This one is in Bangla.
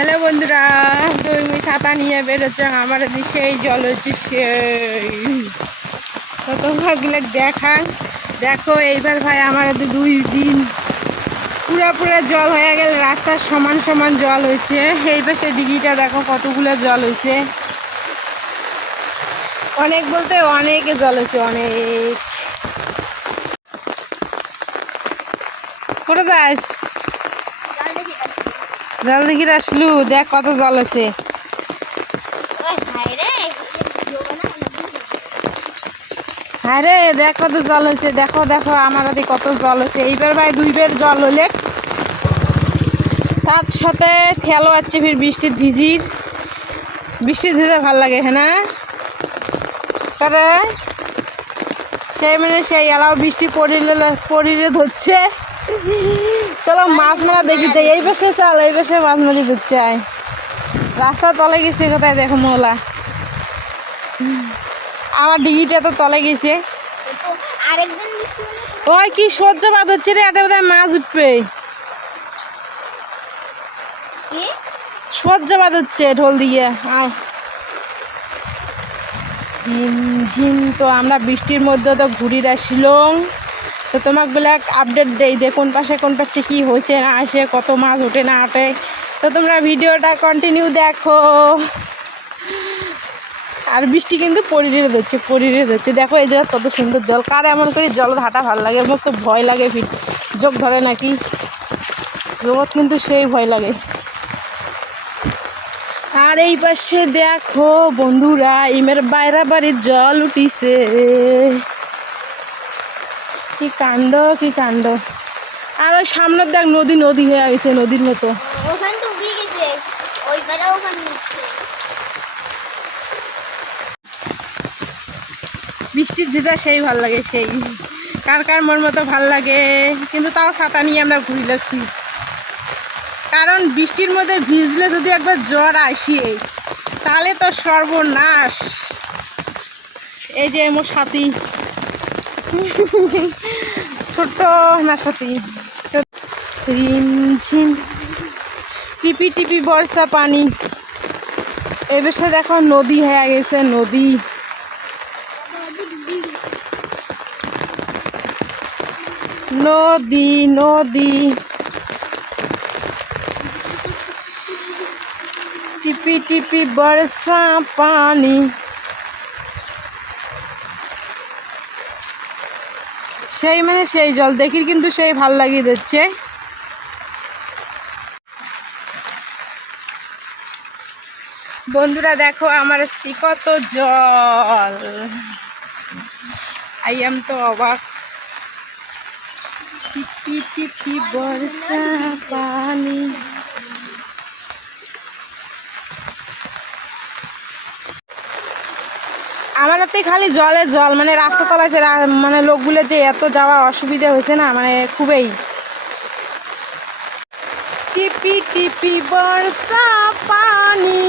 হ্যালো বন্ধুরা, দুই ছাতা নিয়ে বেরোচ্ছে আমার সেই জল হচ্ছে সেই তো তোমাগুলো দেখান। দেখো এইবার ভাই আমার 2 দিন পুরা জল হয়ে গেল, রাস্তার সমান সমান জল হয়েছে। এইবার সেই ডিগিটা দেখো কতগুলো জল হয়েছে, অনেক বলতে অনেক জল হয়েছে, অনেক। কোথায় যাস? জল দেখি আসলু, দেখ কত জল আছে। হ্যাঁ রে, দেখ কত জল হয়েছে। দেখো দেখো আমার কত জল হয়েছে। এইবার ভাই 2 বের জল হলে তার সাথে খেলো আছে ফির বৃষ্টির ভিজির। বৃষ্টির ভিজে ভাল লাগে, হ্যাঁ না? তারে সেই মানে সেই এলাও বৃষ্টি পড়িলে ধরছে। চলো মাছ মারা দেখি যাই। এই পাশে চল, এই পাশে মাছ মারি ধরছে। রাস্তা তলে গেছে কোথায় দেখো মোলা। আমার ডিগিটা তো তলে গেছে। ওই কি সহ্য বাদ হচ্ছে রে, এটা বোধহয় মাছ উঠবে। সহ্য বাদ হচ্ছে ঢোল দিয়ে। ঝিম তো আমরা বৃষ্টির মধ্যে তো ঘুরির আসছিলাম, তো তোমাকে বলে আপডেট দেই দে কোন পাশে কি হয়েছে না আসে, কত মাছ ওঠে না ওঠে। তো তোমরা ভিডিওটা কন্টিনিউ দেখো। আর বৃষ্টি কিন্তু পরিরে ধরছে। দেখো এই জায়গা কত সুন্দর জল। কার এমন করে জল হাঁটা ভালো লাগে? আমার তো ভয় লাগে, যোগ ধরে নাকি জগৎ, কিন্তু সেই ভয় লাগে। আর এই পাশে দেখো বন্ধুরা, ইমের বাইরা বাড়ির জল উঠিছে। কি কাণ্ড, কি কাণ্ড। আর ওই সামনের দেখ নদী হয়ে গেছে, নদীর মতো। বৃষ্টির ভিজা সেই ভাল লাগে, সেই কার কার মন মতো ভাল লাগে। কিন্তু তাও ছাতা নিয়ে আমরা ঘুরি লাগছি, কারণ বৃষ্টির মধ্যে ভিজলে যদি একবার জ্বর আসে তাহলে তো সর্বনাশ। এই যে মোর সাথী, ছোট্ট না সাথী, রিমঝিম টিপি টিপি বর্ষা পানি। এই বেশে দেখো নদী হয়ে গেছে, নদী। নদী নদী টিপি টিপি বর্ষা পানি। সেই মানে সেই জল দেখি, কিন্তু সেই ভাল লাগিয়ে দিচ্ছে। বন্ধুরা দেখো আমার কত জল, আইয়াম তো অবাক। টিপি টিপি বর্ষা পানি। আমার হাতে খালি জলে জল, মানে রাস্তা তলাছে, মানে লোকগুলো যে এত যাওয়া অসুবিধা হয়েছে না, মানে খুবই। টিপি টিপি বর্ষা পানি।